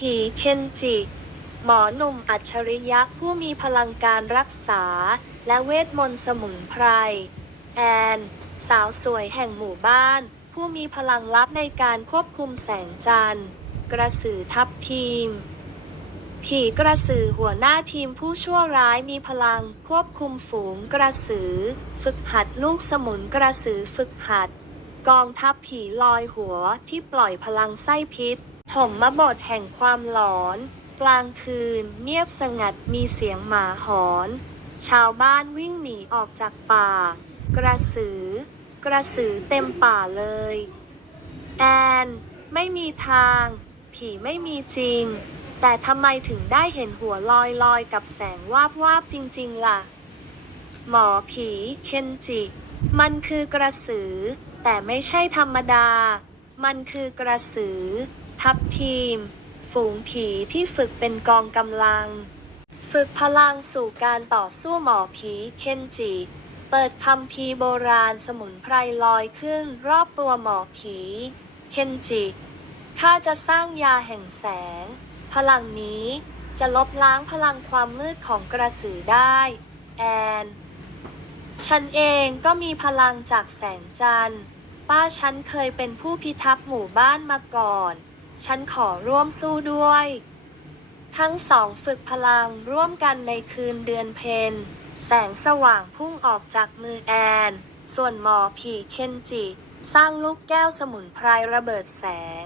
ผีเคนจิ หมอหนุ่มอัจฉริยะผู้มีพลังการรักษา และเวทมนต์สมุนไพร แอน สาวสวยแห่งหมู่บ้าน ผู้มีพลังลับในการควบคุมแสงจันทร์ กระสือทัพทีม ผีกระสือหัวหน้าทีมผู้ชั่วร้ายมีพลังควบคุมฝูงกระสือ ฝึกหัดลูกสมุนกระสือฝึกหัด กองทัพผีลอยหัวที่ปล่อยพลังไส้พิษ ถมมาบทแห่งความหลอน กลางคืนเงียบสงัดมีเสียงหมาหอน ชาวบ้านวิ่งหนีออกจากป่า กระสือ กระสือเต็มป่าเลย แอน ไม่มีทาง ผีไม่มีจริง แต่ทำไมถึงได้เห็นหัวลอยลอยกับแสงวาบวาบๆจริง ๆ ล่ะ หมอผีเคนจิ มันคือกระสือ แต่ไม่ใช่ธรรมดา มันคือกระสือ ทัพทีม ฝูงผีที่ฝึกเป็นกองกำลัง ฝึกพลังสู่การต่อสู้หมอผีเคนจิ เปิดคำพีโบราณสมุนไพรลอยขึ้นรอบตัวหมอผีเคนจิข้าจะสร้างยาแห่งแสง พลังนี้จะลบล้างพลังความมืดของกระสือได้ แอน ฉันเองก็มีพลังจากแสงจันทร์ ป้าฉันเคยเป็นผู้พิทักษ์หมู่บ้านมาก่อน ฉันขอร่วมสู้ด้วย ทั้งสองฝึกพลังร่วมกันในคืนเดือนเพ็ญแสงสว่างพุ่งออกจากมือแอน ส่วนหมอผีเคนจิ สร้างลูกแก้วสมุนไพรระเบิดแสง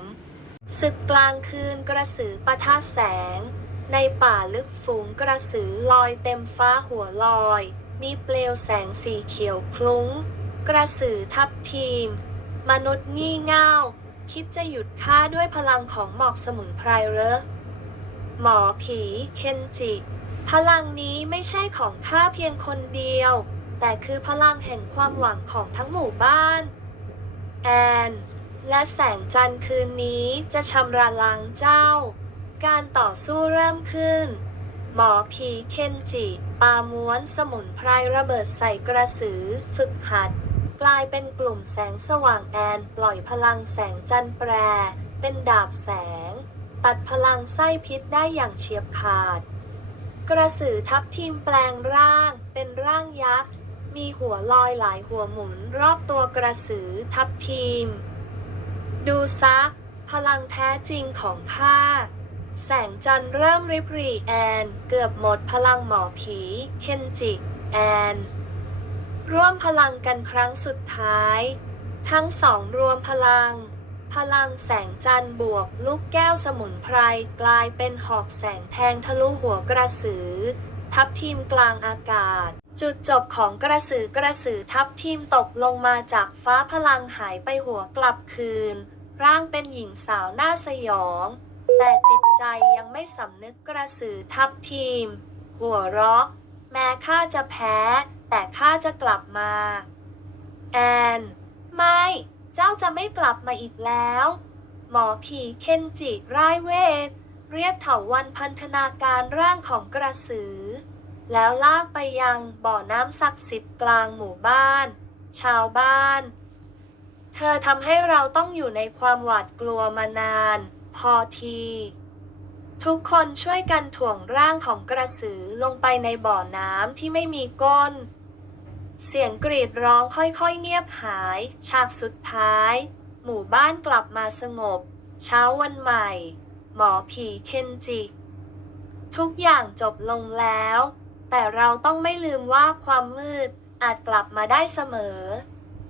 ศึกกลางคืนกระสือปะทะแสง ในป่าลึกฝูงกระสือลอยเต็มฟ้าหัวลอย มีเปลวแสงสีเขียวคลุ้ง กระสือทับทีม มนุษย์งี่เง่า คิดจะหยุดข้าด้วยพลังของหมอกสมุนไพรเหรอหมอผี เคนจิ พลังนี้ไม่ใช่ของข้าเพียงคนเดียว แต่คือพลังแห่งความหวังของทั้งหมู่บ้าน แอน และแสงจันทร์คืนนี้จะชำระล้างเจ้า การต่อสู้เริ่มขึ้น หมอผีเคนจิ ปาม้วนสมุนไพรระเบิดใส่กระสือ ฝึกหัด กลายเป็นกลุ่มแสงสว่างแอนปล่อยพลังแสงจันแปร เป็นดาบแสง ตัดพลังไส้พิษได้อย่างเฉียบขาด กระสือทับทีมแปลงร่าง เป็นร่างยักษ์ มีหัวลอยหลายหัวหมุนรอบตัวกระสือทับทีม ดูซะ พลังแท้จริงของข้าแสงจันเริ่มริบหรีแอน เกือบหมดพลังหมอผี เคนจิ แอน ร่วมพลังกันครั้งสุดท้าย ทั้งสองรวมพลัง พลังแสงจันทร์บวกลูกแก้วสมุนไพรกลายเป็นหอกแสงแทงทะลุหัวกระสือ ทับทีมกลางอากาศ จุดจบของกระสือกระสือทับทีมตกลงมาจากฟ้าพลังหายไปหัวกลับคืน ร่างเป็นหญิงสาวหน้าสยอง แต่จิตใจยังไม่สำนึกกระสือทับทีม หัวเราะ แม้ข้าจะแพ้ แต่ข้าจะกลับมา แอน ไม่ เจ้าจะไม่กลับมาอีกแล้ว หมอผีเคนจิร่ายเวท เรียกเถาวันพันธนาการร่างของกระสือ แล้วลากไปยังบ่อน้ำศักดิ์สิทธิ์กลางหมู่บ้าน ชาวบ้าน เธอทำให้เราต้องอยู่ในความหวาดกลัวมานาน พอที ทุกคนช่วยกันถ่วงร่างของกระสือลงไปในบ่อน้ำที่ไม่มีก้น เสียงกรีดร้องค่อยๆเงียบหาย ฉากสุดท้าย หมู่บ้านกลับมาสงบ เช้าวันใหม่ หมอผีเคนจิ ทุกอย่างจบลงแล้ว แต่เราต้องไม่ลืมว่าความมืดอาจกลับมาได้เสมอ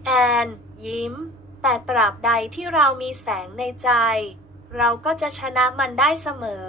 แอน ยิ้ม แต่ตราบใดที่เรามีแสงในใจ เราก็จะชนะมันได้เสมอ